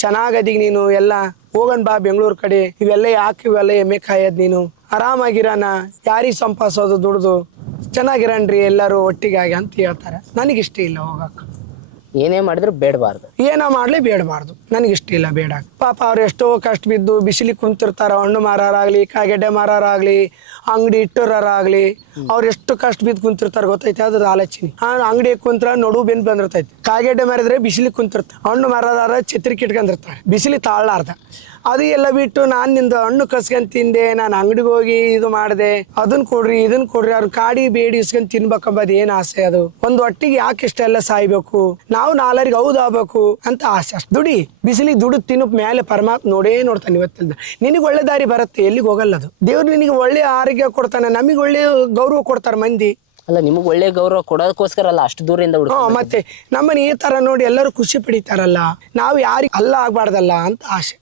ಚೆನ್ನಾಗದಿಗೆ ನೀನು, ಎಲ್ಲ ಹೋಗೋಣ ಬಾ ಬೆಂಗಳೂರು ಕಡೆ, ಇವೆಲ್ಲ ಯಾಕೆ ಇವೆಲ್ಲ ಎಮ್ಮೆ ಕಾಯೋದ್ ನೀನು, ಆರಾಮಾಗಿರೋಣ, ಯಾರಿಗೆ ಸಂಪಾದಿಸೋದು ದುಡ್ದು ಚೆನ್ನಾಗಿರಣ್ರಿ ಎಲ್ಲರೂ ಒಟ್ಟಿಗಾಗಿ ಅಂತ ಹೇಳ್ತಾರೆ. ನನಗಿಷ್ಟ ಇಲ್ಲ ಹೋಗಕ್ಕೆ. ಏನೇ ಮಾಡಿದ್ರು ಬೇಡಬಾರ್ದು, ಏನೋ ಮಾಡ್ಲಿ ಬೇಡಬಾರ್ದು, ನನಗಿಷ್ಟ ಇಲ್ಲ ಬೇಡ. ಪಾಪ ಅವ್ರು ಎಷ್ಟೋ ಕಷ್ಟ ಬಿದ್ದು ಬಿಸಿಲಿಗೆ ಕುಂತಿರ್ತಾರ. ಹಣ್ಣು ಮಾರಾರಾಗ್ಲಿ, ಕಾಯಿಗಡ್ಡೆ ಮಾರಾರಾಗ್ಲಿ, ಅಂಗಡಿ ಇಟ್ಟೋರಾಗ್ಲಿ, ಅವ್ರು ಎಷ್ಟು ಕಷ್ಟ ಬಿದ್ದು ಕುಂತಿರ್ತಾರ ಗೊತ್ತೈತೆ? ಅದ್ರ ಆಲೋಚನೆ. ಅಂಗಡಿ ಕುಂತ್ರ ನಡು ಬೆನ್ ಬಂದಿರ್ತೈತಿ. ಕಾಯಿಗಡ್ಡೆ ಮಾರಿದ್ರೆ ಬಿಸಿಲಿಗೆ ಕುಂತಿರ್ತಾರೆ, ಹಣ್ಣು ಮಾರಾದಾರ ಛತ್ರಿ ಕಿಟ್ಕೊಂಡಿರ್ತಾರೆ, ಬಿಸಿಲಿ ತಾಳಾರ್ದ. ಅದು ಎಲ್ಲ ಬಿಟ್ಟು ನಾನು ನಿಂದು ಹಣ್ಣು ಕಸ್ಕೊಂಡ್ ತಿಂದೆ, ನಾನು ಅಂಗಡಿಗೆ ಹೋಗಿ ಇದು ಮಾಡಿದೆ, ಇದನ್ ಕೊಡ್ರಿ ಅವ್ರ ಕಾಡಿ ಬೇಡಿ ಇಸ್ಕೊಂಡ್ ತಿನ್ಬೇಕಂಬದ್ ಏನ್ ಆಸೆ? ಅದು ಒಂದು ಒಟ್ಟಿಗೆ ಯಾಕೆ ಇಷ್ಟೆಲ್ಲ ಸಾಯ್ಬೇಕು? ನಾವು 4ರಿಗೆ ಹೌದು ಆಗ್ಬೇಕು ಅಂತ ಆಸೆ. ಅಷ್ಟು ದುಡಿ, ಬಿಸಿಲಿಗೆ ದುಡ್ಡು ತಿನ್ನು ಮೇಲೆ ಪರಮಾತ್ಮ ನೋಡ್ತಾನೆ. ಇವತ್ತಿಂದ ನಿನಗೆ ಒಳ್ಳೆ ದಾರಿ ಬರುತ್ತೆ, ಎಲ್ಲಿಗೆ ಹೋಗಲ್ಲ ಅದು. ದೇವ್ರು ನಿನಗೆ ಒಳ್ಳೆ ಆರೋಗ್ಯ ಕೊಡ್ತಾನೆ, ನಮಗೆ ಒಳ್ಳೆ ಗೌರವ ಕೊಡ್ತಾರ ಮಂದಿ. ಅಲ್ಲ, ನಿಮಗ್ ಒಳ್ಳೆ ಗೌರವ ಕೊಡೋದಕ್ಕೋಸ್ಕರ ಅಲ್ಲ ಅಷ್ಟು ದೂರದಿಂದ ಮತ್ತೆ ನಮ್ಮನ್ನ ಈ ತರ ನೋಡಿ ಎಲ್ಲರೂ ಖುಷಿ ಪಡಿತಾರಲ್ಲ, ನಾವು ಯಾರಿಗೆ ಅಲ್ಲ ಆಗ್ಬಾರ್ದಲ್ಲ ಅಂತ ಆಸೆ.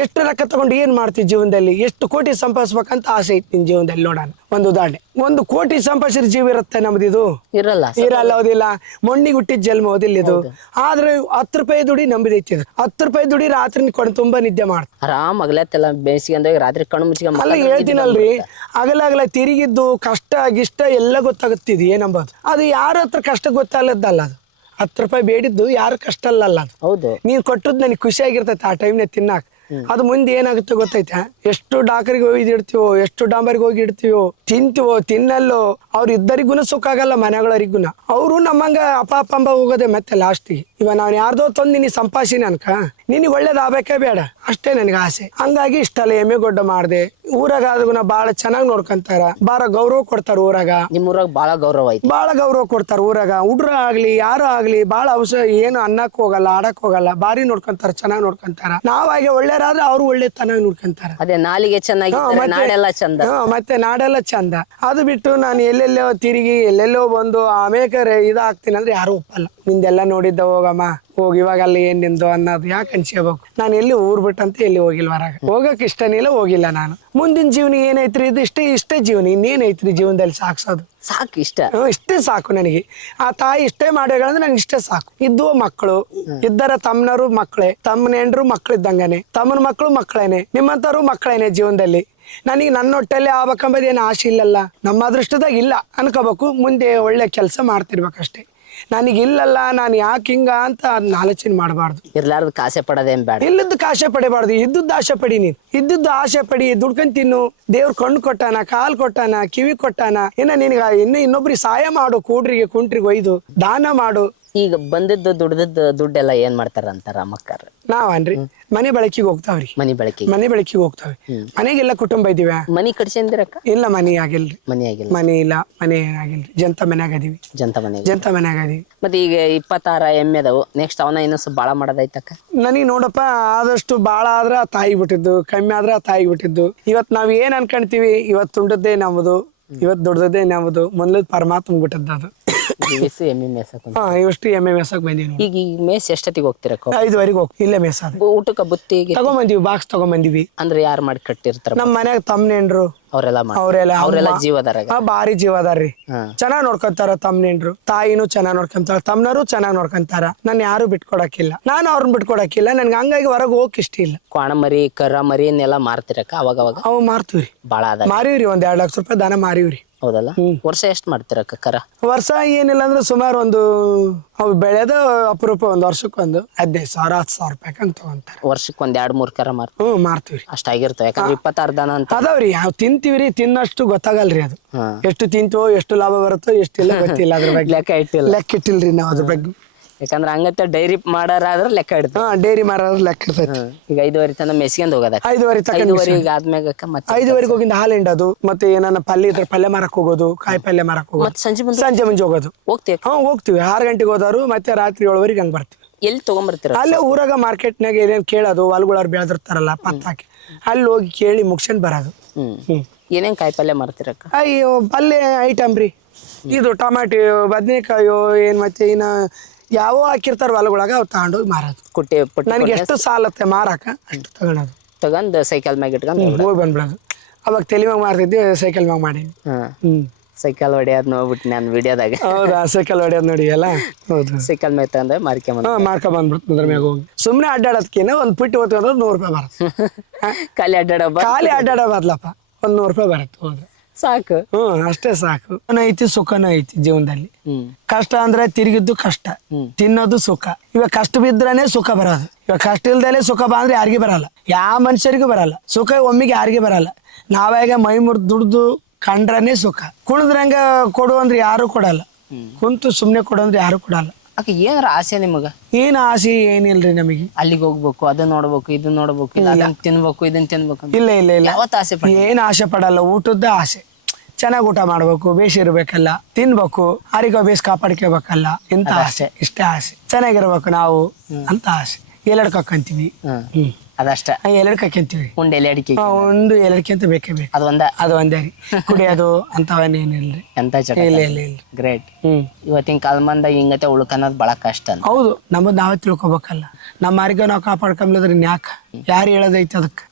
ಎಷ್ಟು ರೊಕ್ಕ ತಗೊಂಡು ಏನ್ ಮಾಡ್ತೀವಿ ಜೀವನದಲ್ಲಿ? ಎಷ್ಟು ಕೋಟಿ ಸಂಪಾದಿಸ್ಬೇಕಂತ ಆಸೆ ಐತಿ ನಿನ್ ಜೀವನದಲ್ಲಿ. ನೋಡೋಣ ಒಂದು ಉದಾಹರಣೆ, 1 ಕೋಟಿ ಸಂಪಾದಿಸಿದ ಜೀವ ಇರುತ್ತೆ ನಮ್ದಿದು? ಇರಲ್ಲ. ಓದಿಲ್ಲ, ಮಣ್ಣಿಗೆ ಹುಟ್ಟಿದ ಜನ್ಮ ಓದಿಲ್ಲ ಇದು. ಆದ್ರೆ 10 ರೂಪಾಯಿ ದುಡಿ ನಂಬಿದೈತಿ ಇದು. 10 ರೂಪಾಯಿ ದುಡಿ ರಾತ್ರಿ ಕೊಂಡು ತುಂಬಾ ನಿದ್ದೆ ಮಾಡ ಆರಾಮ್ ಅಗಲತ್ತೆಲ್ಲ ಬೇಸಿಗೆ ರಾತ್ರಿ ಕಣ್ಣು ಮುಚ್ಚಿಗೆ. ಅಲ್ಲ ಹೇಳ್ತೀನಲ್ರಿ, ಅಗಲ ತಿರುಗಿದ್ದು ಕಷ್ಟ ಗಿಷ್ಟ ಎಲ್ಲ ಗೊತ್ತಾಗುತ್ತಿದ್ ಏನಂಬದು. ಅದು ಯಾರ ಹತ್ರ ಕಷ್ಟ ಗೊತ್ತಾಗಲ್ಲದಲ್ಲ. ಅದು 10 ರೂಪಾಯಿ ಬೇಡಿದ್ದು ಯಾರು ಕಷ್ಟ ಅಲ್ಲಲ್ಲ ಅದು. ಹೌದು, ನೀನ್ ಕೊಟ್ಟದ್ ನನಗೆ ಖುಷಿ ಆಗಿರ್ತೈತೆ ಆ ಟೈಮ್ನ ತಿನ್ನಾಕ. ಅದು ಮುಂದೆ ಏನಾಗುತ್ತೆ ಗೊತ್ತೈತೆ? ಎಷ್ಟು ಡಾಕರಿಗೆ ಹೋಗಿ ಇಡ್ತೀವೋ, ಎಷ್ಟು ಡಾಂಬರಿಗೆ ಹೋಗಿ ಇಡ್ತೀವೋ, ತಿಂತೀವೋ ತಿನ್ನಲ್ಲೋ ಅವ್ರ ಇದ್ದರಿಗೂ ಸುಖ ಆಗಲ್ಲ, ಮನೆಗಳವರಿಗೂ. ಅವರು ನಮ್ಮಂಗ ಅಪಾಪಂಬ ಹೋಗೋದೆ ಮತ್ತೆ ಲಾಸ್ಟಿಗೆ. ಇವ ನಾನು ಯಾರ್ದೋ ತಂದು ನೀ ಸಂಪಾದಿಸಿ ಅನ್ಕ ನಿನಗೆ ಒಳ್ಳೇದಾಗಬೇಕೇ ಬೇಡ, ಅಷ್ಟೇ ನನಗೆ ಆಸೆ. ಹಂಗಾಗಿ ಇಷ್ಟಲ್ಲ ಎಮ್ಮೆಗೊಡ್ಡ ಮಾಡಿದೆ. ಊರಾಗ ಆದ್ರೂ ಬಾಳ ಚೆನ್ನಾಗಿ ನೋಡ್ಕೊಂತಾರ, ಬಾಳ ಗೌರವ ಕೊಡ್ತಾರ ಊರಾಗ. ನಿಮ್ ಊರಾಗ ಬಾಳ ಗೌರವ ಐತಿ. ಬಾಳ ಗೌರವ ಕೊಡ್ತಾರ ಊರಾಗ. ಹುಡ್ರ ಆಗ್ಲಿ ಯಾರು ಆಗ್ಲಿ ಬಾಳ ಏನು ಅನ್ನಕ್ ಹೋಗಲ್ಲ, ಆಡಕ್ ಹೋಗಲ್ಲ, ಬಾರಿ ನೋಡ್ಕೊಂತಾರ, ಚೆನ್ನಾಗಿ ನೋಡ್ಕೊಂತಾರ. ನಾವಾಗೆ ಒಳ್ಳೆಯರಾದ್ರೆ ಅವ್ರು ಒಳ್ಳೆ ಚೆನ್ನಾಗಿ ನೋಡ್ಕೊಂತಾರ. ಅದೇ ನಾಲಿಗೆ ಚೆನ್ನಾಗಿ ನಾಡೆಲ್ಲ ಚಂದ. ಮತ್ತೆ ನಾಡೆಲ್ಲ ಚಂದ. ಅದು ಬಿಟ್ಟು ನಾನು ಎಲ್ಲೆಲ್ಲೋ ತಿರುಗಿ ಎಲ್ಲೆಲ್ಲೋ ಬಂದು ಆಮೇಲೆ ಇದಾಗ್ತೀನಿ ಅಂದ್ರೆ ಯಾರು ಒಪ್ಪಲ್ಲ. ನಿಂದೆಲ್ಲ ನೋಡಿದ್ದ ಹೋಗಮ್ಮ ಹೋಗಿ, ಇವಾಗ ಅಲ್ಲಿ ಏನ್ ನಿಂದು ಅನ್ನೋದು ಯಾಕೆ ಅನ್ಸ್ಕೋಬೇಕು. ನಾನು ಎಲ್ಲಿ ಊರ್ ಬಿಟ್ಟಂತ ಎಲ್ಲಿ ಹೋಗಿಲ್ಲ, ಹೊರಗ ಹೋಗಕ್ ಇಷ್ಟನಿಲ್ಲ, ಹೋಗಿಲ್ಲ ನಾನು. ಮುಂದಿನ ಜೀವನ ಏನೈತ್ರಿ, ಇದು ಇಷ್ಟೇ ಜೀವನ, ಇನ್ನೇನೈತ್ರಿ ಜೀವನದಲ್ಲಿ ಸಾಕ್ಸೋದು. ಸಾಕು ಇಷ್ಟ, ಇಷ್ಟೇ ಸಾಕು ನನಗೆ. ಆ ತಾಯಿ ಇಷ್ಟೇ ಮಾಡ್ಬೇಕಂದ್ರೆ ನಂಗೆ ಇಷ್ಟೇ ಸಾಕು. ಇದ್ದು ಮಕ್ಕಳು ಇದ್ದರ ತಮ್ಮನರು ಮಕ್ಕಳೇ, ತಮ್ಮನೇಂಡ್ರು ಮಕ್ಳಿದ್ದಂಗನೆ, ತಮ್ಮನ ಮಕ್ಕಳು ಮಕ್ಕಳೇನೆ, ನಿಮ್ಮಂತವ್ರು ಮಕ್ಕಳೇನೆ. ಜೀವನದಲ್ಲಿ ನನಗೆ ನನ್ನ ಹೊಟ್ಟೆಲ್ಲಿ ಆಗ್ಬೇಕಂಬುದು ಏನು ಆಸೆ ಇಲ್ಲಲ್ಲ, ನಮ್ಮ ಅದೃಷ್ಟದಾಗ ಇಲ್ಲ ಅನ್ಕೋಬೇಕು. ಮುಂದೆ ಒಳ್ಳೆ ಕೆಲಸ ಮಾಡ್ತಿರ್ಬೇಕಷ್ಟೇ. ನನಗಿಲ್ಲಲ್ಲ ನಾನು ಯಾಕೆ ಹಿಂಗ ಅಂತ ಅದನ್ನ ಆಲೋಚನೆ ಮಾಡಬಾರ್ದು. ಇರ್ಲಾರ್ದು ಕಾಸೆ ಪಡೋದೇನ್ ಬೇಡ, ಇಲ್ಲದಕ್ಕೆ ಆಸೆ ಪಡಿಬಾರ್ದು, ಇದ್ದದ್ದು ಆಸೆ ಪಡಿ. ನೀನು ಇದ್ದದ್ದು ಆಸೆ ಪಡಿ, ದುಡ್ಕೊಂಡ್ ತಿನ್ನು. ದೇವ್ರ ಕಣ್ಣು ಕೊಟ್ಟಾನ, ಕಾಲ್ ಕೊಟ್ಟಾನ, ಕಿವಿ ಕೊಟ್ಟಾನ. ನಿನಗ ಇನ್ನೊಬ್ರಿಗೆ ಸಹಾಯ ಮಾಡು, ಕೂಡ್ರಿಗೆ ಕುಂಟ್ರಿಗೆ ಒಯ್ದು ದಾನ ಮಾಡು. ಈಗ ಬಂದಿದ್ದು ದುಡ್ಡೆಲ್ಲ ಏನ್ ಮಾಡ್ತಾರ ಅಂತ ರಾಮಕ್ಕರ್? ನಾವನ್ರಿ ಮನೆ ಬಳಕೆಗೆ ಹೋಗ್ತಾವ್ರಿ. ಮನಿ ಬಳಕೆ ಮನೆ ಬಳಕೆಗೆ ಹೋಗ್ತಾವೆ. ಮನೆಗೆಲ್ಲ ಕುಟುಂಬ ಇದ್ದೀವ. ಮನಿ ಕಟ್ಸಂದಿರಕ್ಕ? ಇಲ್ಲ, ಮನೆ ಆಗಿಲ್ರಿ. ಮನಿ ಆಗಿಲ್ಲ. ಮನೆ ಇಲ್ಲ, ಮನೆ ಆಗಿಲ್ರಿ. ಜಂತ ಮನ್ಯಾಗ ಅದೀವಿ. ಜಂತ ಮನ್ಯಾಗ ಅದೀವಿ. ಮತ್ತೆ ಈಗ 26 ಎಮ್ಮೆ ಅದಾವು. ನೆಕ್ಸ್ಟ್ ಅವನ ಇನ್ನೊಂದು ಬಾಳ ಮಾಡೋದೈತಕ್ಕ. ನನಗೆ ನೋಡಪ್ಪ, ಆದಷ್ಟು ಬಾಳ ಆದ್ರ ಆ ತಾಯಿ ಬಿಟ್ಟಿದ್ದು, ಕಮ್ಮಿ ಆದ್ರ ಆ ತಾಯಿ ಬಿಟ್ಟಿದ್ದು. ಇವತ್ ನಾವ್ ಏನ್ ಅನ್ಕೊಂತೀವಿ, ಇವತ್ತು ಉಂಡದ್ದೇ ನಮ್ಮದು, ಇವತ್ತು ದುಡ್ದದ್ದೇ ನಮ್ಮದು, ಮೊದ್ಲದ್ ಪರಮಾತ್ಮ ಬಿಟ್ಟದ್ದು ಅದು. ಎಮ್ಮೆ ಮೇಸಕ್ ಇವಷ್ಟು ಎಮ್ಮೆ ಮೇಸಕ್ ಬಂದೀವಿ. ಈಗ ಈ ಮೇಸ್ ಎಷ್ಟೊತ್ತಿಗೆ ಹೋಗ್ತಿರಕ್ಕ? 5:00 ಹೋಗಿ ಇಲ್ಲೇ ಮೇಸಾದ. ಊಟಕ್ಕ ಬುತ್ತಿ ತಗೊಂಬಂದಿವಿ, ಬಾಕ್ಸ್ ತಗೊಂಬಂದಿವಿ. ಅಂದ್ರೆ ಯಾರು ಮಾಡಿ ಕಟ್ಟಿರ್ತಾರ? ನಮ್ ಮನ್ಯಾಗ ತಮ್ಮನೇನ್ರು ಅವರೆಲ್ಲ ಜೀವದಾರ, ಭಾರಿ ಜೀವದಾರ್ರಿ. ಚೆನ್ನಾಗ್ ನೋಡ್ಕೊಂತಾರ ತಮ್ಮನೇನ್ರು. ತಾಯಿನೂ ಚೆನ್ನಾಗ್ ನೋಡ್ಕೊಂತಾರ, ತಮ್ಮನರು ಚೆನ್ನಾಗ್ ನೋಡ್ಕೊಂತಾರ. ನಾನು ಯಾರು ಬಿಟ್ಕೊಡಕಿಲ್ಲ, ನಾನು ಅವ್ರನ್ನ ಬಿಟ್ಕೊಡಕಿಲ್ಲ. ನನ್ಗೆ ಹಂಗಾಗಿ ಹೊರಗೆ ಹೋಗಕ್ ಇಷ್ಟ ಇಲ್ಲ. ಕ್ವಾಣ ಮರಿ, ಕರ ಮರಿನೆಲ್ಲ ಮಾರ್ತಿರಕ್ಕ? ಅವಾಗ ಅವು ಮಾರ್ತೀವ್ರಿ, ಬಾಳ ಅದ. ಮಾರಿವ್ರಿ, ಒಂದ್ 2 ಲಕ್ಷ ರೂಪಾಯಿ ದನ ಮಾರಿವ್ರಿ. ಹೌದಲ್ಲ? ವರ್ಷ ಎಷ್ಟ್ ಮಾಡ್ತಿರಕ್ಕ ಕರ? ವರ್ಷ ಏನಿಲ್ಲ ಅಂದ್ರೆ ಸುಮಾರು ಒಂದು ಅವು ಬೆಳೆದ ಅಪರೂಪ ಒಂದ್ ವರ್ಷಕ್ಕೊಂದು 15,000 10,000 ರೂಪಾಯಿ ಹಂಗ ತಗೊಂತಾರ. ವರ್ಷಕ್ಕೆ 1-2-3 ಕರ ಮಾರ್ತೀವ್ರಿ. ಅಷ್ಟಾಗಿರ್ತಾವ. ಯಾಕಂದ್ರೆ 26 ದನ ಅಂತ ಅದಾವ್ರಿ. ಯಾವ ತಿಂತೀವ್ರಿ, ತಿನ್ನಷ್ಟು ಗೊತ್ತಾಗಲ್ರಿ ಅದು. ಎಷ್ಟು ತಿಂತೀವೋ, ಎಷ್ಟು ಲಾಭ ಬರುತ್ತೋ, ಎಷ್ಟಿಲ್ಲ ಗೊತ್ತಿಲ್ಲ. ಅದ್ರ ಬಗ್ಗೆ ಲೆಕ್ಕ ಇಟ್ಟಿಲ್ರಿ ನಾವು ಅದ್ರ ಬಗ್ಗೆ. ಯಾಕಂದ್ರೆ ಹಂಗತ್ತ ಡೈರಿ ಮಾಡಾರಾದ್ರೆ ಲೆಕ್ಕ ಇಡ್ತೀವಿ. ಡೈರಿ ಮಾರಾದ್ರೆ ಲೆಕ್ಕ ಇರ್ತೈತಿ. ಈಗ 5:30 ತನ ಮೆಸ್ಕೊಂಡ್ ಹೋಗೋದ. 5:30 ಆದ್ಮ್ಯಾಗ 5:30 ಹೋಗಿಂದ ಹಾಲು ಹಿಂಡೋದು, ಮತ್ತೆ ಏನನ್ನ ಪಲ್ಯ ಇದ್ರೆ ಪಲ್ಯ ಮಾರಕ್ ಹೋಗೋದು, ಕಾಯಿ ಪಲ್ಯ ಮಾರಕ್ ಹೋಗೋದು. ಸಂಜೆ ಮುಂಜೆ ಹೋಗೋದು. ಹೋಗ್ತೀವಿ? ಹೋಗ್ತಿವಿ. 6 ಗಂಟೆಗೆ ಹೋದವರು ಮತ್ತೆ ರಾತ್ರಿ 7:00 ಹಂಗ್ ಬರ್ತೀವಿ. ಎಲ್ಲಿ ತಗೊಂಡ್ಬರ್ತೀರ? ಅಲ್ಲೇ ಊರಾಗ ಮಾರ್ಕೆಟ್ನಾಗ ಏನೇನ್ ಕೇಳೋದು, ಹೊಲ್ಗಳವ್ರು ಬೆಳೆದಿರ್ತಾರಲ್ಲ ಪತ್ತ ಹಾಕಿ, ಅಲ್ಲಿ ಹೋಗಿ ಕೇಳಿ ಮುಗ್ಸ್ಕೊಂಡ್ ಬರೋದು. ಏನೇನ್ ಕಾಯಿ ಪಲ್ಯ ಮಾರ್ತಿರಕ್ಕ? ಅಯ್ಯೋ ಪಲ್ಯ ಐಟಮ್ ರೀ. ಇದು ಟಮಾಟಿ, ಬದ್ನೆಕಾಯೋ ಏನ್ ಮತ್ತೆ ಇನ್ನ ಯಾವ ಹಾಕಿರ್ತಾರ ಹೊಲಗೊಳಗ ಅವ್ ತಗೊಂಡೋಗಿ ಮಾರೋದು. ನನಗೆ ಎಷ್ಟು ಸಾಲತ್ತೆ ಮಾರಾಕ ಅಷ್ಟು ತಗೊಂಡು ಸೈಕಲ್ ಮ್ಯಾಗ ಇಟ್ಕೊಂಡು ಹೋಗಿ ಬಂದ್ಬಿಡೋದು. ಅವಾಗ ತಲೆ ಮ್ಯಾಗ ಮಾರ್ತಿದ್ವಿ, ಸೈಕಲ್ ಮ್ಯಾಗ ಮಾಡೀನಿ. ಸೈಕಲ್ ಹೊಡೆಯೋದ್ ನೋಡ್ಬಿಟ್ಟು ನಾನು ವಿಡಿಯೋದಾಗ. ಹೌದಾ? ಸೈಕಲ್ ಹೊಡೆಯೋದ್ ನೋಡಿ ಅಲ್ಲ. ಹೌದು, ಸೈಕಲ್ ಮ್ಯಾಗ ತಗೊಂಡ್ರೆ ಮಾರ್ಕೊಂಡ್ ಬಂದ್ಬಿಡ್ತು. ಅದ್ರ ಮ್ಯಾಗ ಹೋಗಿ ಸುಮ್ನೆ ಅಡ್ಡಾಡೋದಕ್ಕೇನ ಒಂದ್ ಪುಟ್ಟಿ ಹೊತ್ಕೊಂಡ್ರೆ 100 ರೂಪಾಯಿ ಬರುತ್ತೆ. ಖಾಲಿ ಅಡ್ಡಾಡೋ ಬದ್ಲಪ್ಪ 100 ರೂಪಾಯಿ ಬರುತ್ತೆ. ಹೋದ್ರೆ ಸಾಕು. ಅಷ್ಟೇ ಸಾಕು. ಐತಿ ಸುಖನೂ ಐತಿ ಜೀವನದಲ್ಲಿ. ಕಷ್ಟ ಅಂದ್ರೆ ತಿರುಗಿದ್ದು ಕಷ್ಟ, ತಿನ್ನೋದು ಸುಖ. ಇವಾಗ ಕಷ್ಟ ಬಿದ್ರೇನೆ ಸುಖ ಬರೋದು. ಇವಾಗ ಕಷ್ಟ ಇಲ್ದಲೆ ಸುಖ ಬಂದ್ರೆ ಯಾರಿಗೂ ಬರಲ್ಲ, ಯಾವ ಮನುಷ್ಯರಿಗೂ ಬರಲ್ಲ. ಸುಖ ಒಮ್ಮಿಗೆ ಯಾರಿಗೂ ಬರಲ್ಲ. ನಾವಾಗ ಮೈ ಮುರಿದು ದುಡ್ದು ಕಂಡ್ರನೆ ಸುಖ. ಕುಣಿದ್ರಂಗ ಕೊಡು ಅಂದ್ರೆ ಯಾರು ಕೊಡಲ್ಲ, ಕುಂತು ಸುಮ್ನೆ ಕೊಡು ಅಂದ್ರೆ ಯಾರು ಕೊಡಲ್ಲ. ಏನಾರ ಆಸೆ ನಿಮಗ? ಏನ್ ಆಸೆ ಏನಿಲ್ರಿ ನಮಗೆ. ಅಲ್ಲಿಗೆ ಹೋಗ್ಬೇಕು, ಅದನ್ನ ನೋಡ್ಬೇಕು, ಇದನ್ನ ನೋಡ್ಬೇಕು, ಇಲ್ಲ ತಿನ್ಬೇಕು, ಇದನ್ನ ತಿನ್ಬೇಕು. ಇಲ್ಲ ಇಲ್ಲ ಇಲ್ಲ, ಯಾವತ್ತು ಆಸೆ ಏನ್ ಆಸೆ ಪಡಲ್ಲ. ಊಟದ ಆಸೆ, ಚೆನ್ನಾಗ್ ಊಟ ಮಾಡ್ಬೇಕು, ಬೇಷ್ ಇರ್ಬೇಕಲ್ಲ, ತಿನ್ಬೇಕು, ಆರೋಗ್ಯ ಬೇಸ್ ಕಾಪಾಡ್ಕೋಬೇಕಲ್ಲ, ಇಂತ ಆಸೆ. ಇಷ್ಟೇ ಆಸೆ. ಚೆನ್ನಾಗಿರ್ಬೇಕು ನಾವು ಅಂತ ಆಸೆ. ಎಲೆಡ್ಕೊಂತೀವಿ, ಅದಷ್ಟ. ಎಲೆಡ್ಕೊಂತೀವಿ. ಒಂದು ಎಲೆ ಎಲೆಡ್ಕೆ ಅಂತ ಬೇಕೇ ಬೇಕು. ಅದು ಒಂದೇ ರೀ. ಕುಡಿಯೋದು ಅಂತವನ್ನೇನಿಲ್ರಿ. ಎಂತ ಇಲ್ಲ ಇಲ್ಲ ಇಲ್ಲ. ಗ್ರೇಟ್. ಇವತ್ತಿನ ಕಾಲ ಮಂದ ಹಿಂಗತೆ ಉಳ್ಕನ್ನೋದು ಬಹಳ ಕಷ್ಟ. ಹೌದು, ನಮ್ಮದ್ ನಾವೇ ತಿಳ್ಕೊಬೇಕಲ್ಲ. ನಮ್ಮ ಆರೋಗ್ಯ ನಾವು ಕಾಪಾಡ್ಕೊಂಬ್ಲದ್ರಿ ಯಾಕ ಯಾರು ಹೇಳೋದೈತಿ ಅದಕ್ಕೆ.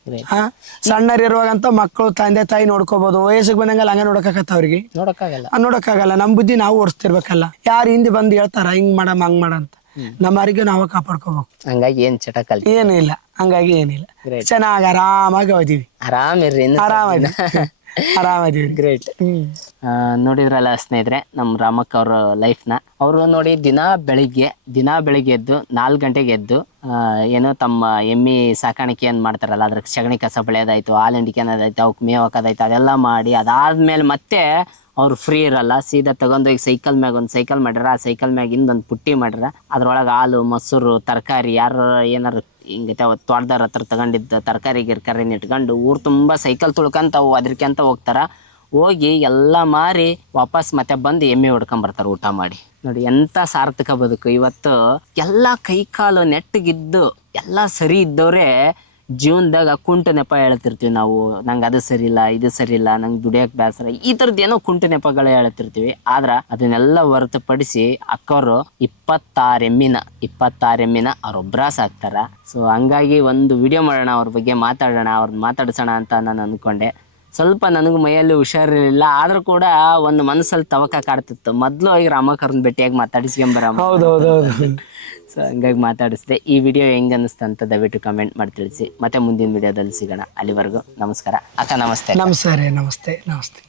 ಸಣ್ಣರಿರುವಾಗಂತ ಮಕ್ಕಳು ತಂದೆ ತಾಯಿ ನೋಡ್ಕೋಬಹುದು. ವಯಸ್ಸಿಗೆ ಬಂದಂಗಲ್ಲ ಹಂಗ ನೋಡಕಾಗತ್ತ ಅವ್ರಿಗೆ? ನೋಡಕ್ಕಾಗಲ್ಲ. ನಮ್ ಬುದ್ಧಿ ನಾವು ಓಡಿಸ್ತಿರ್ಬೇಕಲ್ಲ. ಯಾರು ಹಿಂದೆ ಬಂದು ಹೇಳ್ತಾರ ಹಿಂಗ್ ಮಾಡಮ್ ಹಂಗ್ ಮಾಡ ಅಂತ. ನಮ್ಮ ಆರೋಗ್ಯ ನಾವೇ ಕಾಪಾಡ್ಕೋಬೇಕು. ಹಂಗಾಗಿ ಏನ್ ಚಟ ಕಲ್ತಿ ಏನು ಇಲ್ಲ. ಹಂಗಾಗಿ ಏನಿಲ್ಲ, ಚೆನ್ನಾಗಿ ಆರಾಮಾಗಿ ಓದಿವಿ. ಆರಾಮಿರ್ರಿ. ಆರಾಮದೀವಿ. ಗ್ರೇಟ್. ನೋಡಿದ್ರಲ್ಲ ಸ್ನೇಹಿತರೆ ನಮ್ಮ ರಾಮಕ್ಕ ಅವ್ರ ಲೈಫ್ನ. ಅವರು ನೋಡಿ ದಿನಾ ಬೆಳಿಗ್ಗೆ ಎದ್ದು 4 ಗಂಟೆಗೆ ಎದ್ದು ಏನೋ ತಮ್ಮ ಎಮ್ಮಿ ಸಾಕಾಣಿಕೆ ಏನು ಮಾಡ್ತಾರಲ್ಲ, ಅದ್ರ ಸಗಣಿ ಕಸ ಬೆಳೆಯೋದಾಯ್ತು, ಹಾಲು ಹಿಂಡಿಕೆ ಅನ್ನೋದಾಯ್ತು, ಅವಕ್ಕೆ ಮೇವು ಹಾಕೋದಾಯ್ತು, ಅದೆಲ್ಲ ಮಾಡಿ ಅದಾದ್ಮೇಲೆ ಮತ್ತೆ ಅವ್ರು ಫ್ರೀ ಇರಲ್ಲ, ಸೀದಾ ತಗೊಂಡೋಗಿ ಸೈಕಲ್ ಮ್ಯಾಗ ಒಂದು ಸೈಕಲ್ ಮಾಡ್ಯಾರ. ಆ ಸೈಕಲ್ ಮ್ಯಾಗ ಇನ್ನೊಂದು ಪುಟ್ಟಿ ಮಾಡ್ಯಾರ. ಅದ್ರೊಳಗೆ ಹಾಲು, ಮೊಸರು, ತರಕಾರಿ ಯಾರು ಏನಾರು ಹಿಂಗೈತೆ ತೋಟದವ್ರ ಹತ್ರ ತಗೊಂಡಿದ್ದ ತರಕಾರಿ ಗಿರ್ಕಾರಿನ ಇಟ್ಕೊಂಡು ಊರು ತುಂಬ ಸೈಕಲ್ ತುಳ್ಕೊಂತ ಅದ್ರಕ್ಕೆಂತ ಹೋಗ್ತಾರ. ಹೋಗಿ ಎಲ್ಲ ಮಾರಿ ವಾಪಸ್ ಮತ್ತೆ ಬಂದು ಎಮ್ಮೆ ಹೊಡ್ಕೊಂಬರ್ತಾರೆ ಊಟ ಮಾಡಿ. ನೋಡಿ ಎಂಥ ಸಾರ್ಥಕ ಬದುಕು. ಇವತ್ತು ಎಲ್ಲ ಕೈಕಾಲು ನೆಟ್ಟಗಿದ್ದು ಎಲ್ಲ ಸರಿ ಇದ್ದವ್ರೆ ಜೀವನದಾಗ ಕುಂಟು ನೆಪ ಹೇಳ್ತಿರ್ತೀವಿ ನಾವು. ನಂಗೆ ಅದು ಸರಿ ಇಲ್ಲ, ಇದು ಸರಿ ಇಲ್ಲ, ನಂಗೆ ದುಡಿಯೋಕೆ ಬೇಸರ, ಈ ಥರದ್ದು ಏನೋ ಕುಂಟು ನೆಪಗಳು ಹೇಳ್ತಿರ್ತೀವಿ. ಆದ್ರೆ ಅದನ್ನೆಲ್ಲ ಹೊರತುಪಡಿಸಿ ಅಕ್ಕವರು 26 ಎಮ್ಮಿನ ಅವ್ರೊಬ್ಬರ ಸಾಕ್ತಾರ. ಸೊ ಹಂಗಾಗಿ ಒಂದು ವಿಡಿಯೋ ಮಾಡೋಣ, ಅವ್ರ ಬಗ್ಗೆ ಮಾತಾಡೋಣ, ಅವ್ರನ್ನ ಮಾತಾಡ್ಸೋಣ ಅಂತ ನಾನು ಅಂದ್ಕೊಂಡೆ. ಸ್ವಲ್ಪ ನನಗೂ ಮೈಯಲ್ಲಿ ಹುಷಾರಿರಲಿಲ್ಲ, ಆದ್ರೂ ಕೂಡ ಒಂದು ಮನಸ್ಸಲ್ಲಿ ತವಕ ಕಾಡ್ತಿತ್ತು. ಮೊದಲು ಹೋಗಿ ರಾಮಕ್ಕವ್ರನ್ನ ಭೇಟಿಯಾಗಿ ಮಾತಾಡಿಸ್ಕೊಂಬರ. ಹೌದೌದೌದು. ಸೊ ಹಂಗಾಗಿ ಮಾತಾಡಿಸಿದೆ. ಈ ವಿಡಿಯೋ ಹೆಂಗೆ ಅನ್ನಿಸ್ತು ಅಂತ ದಯವಿಟ್ಟು ಕಮೆಂಟ್ ಮಾಡಿ ತಿಳಿಸಿ. ಮತ್ತೆ ಮುಂದಿನ ವಿಡಿಯೋದಲ್ಲಿ ಸಿಗೋಣ. ಅಲ್ಲಿವರೆಗೂ ನಮಸ್ಕಾರ ಅಕ್ಕ. ನಮಸ್ತೆ. ನಮಸ್ತೆ.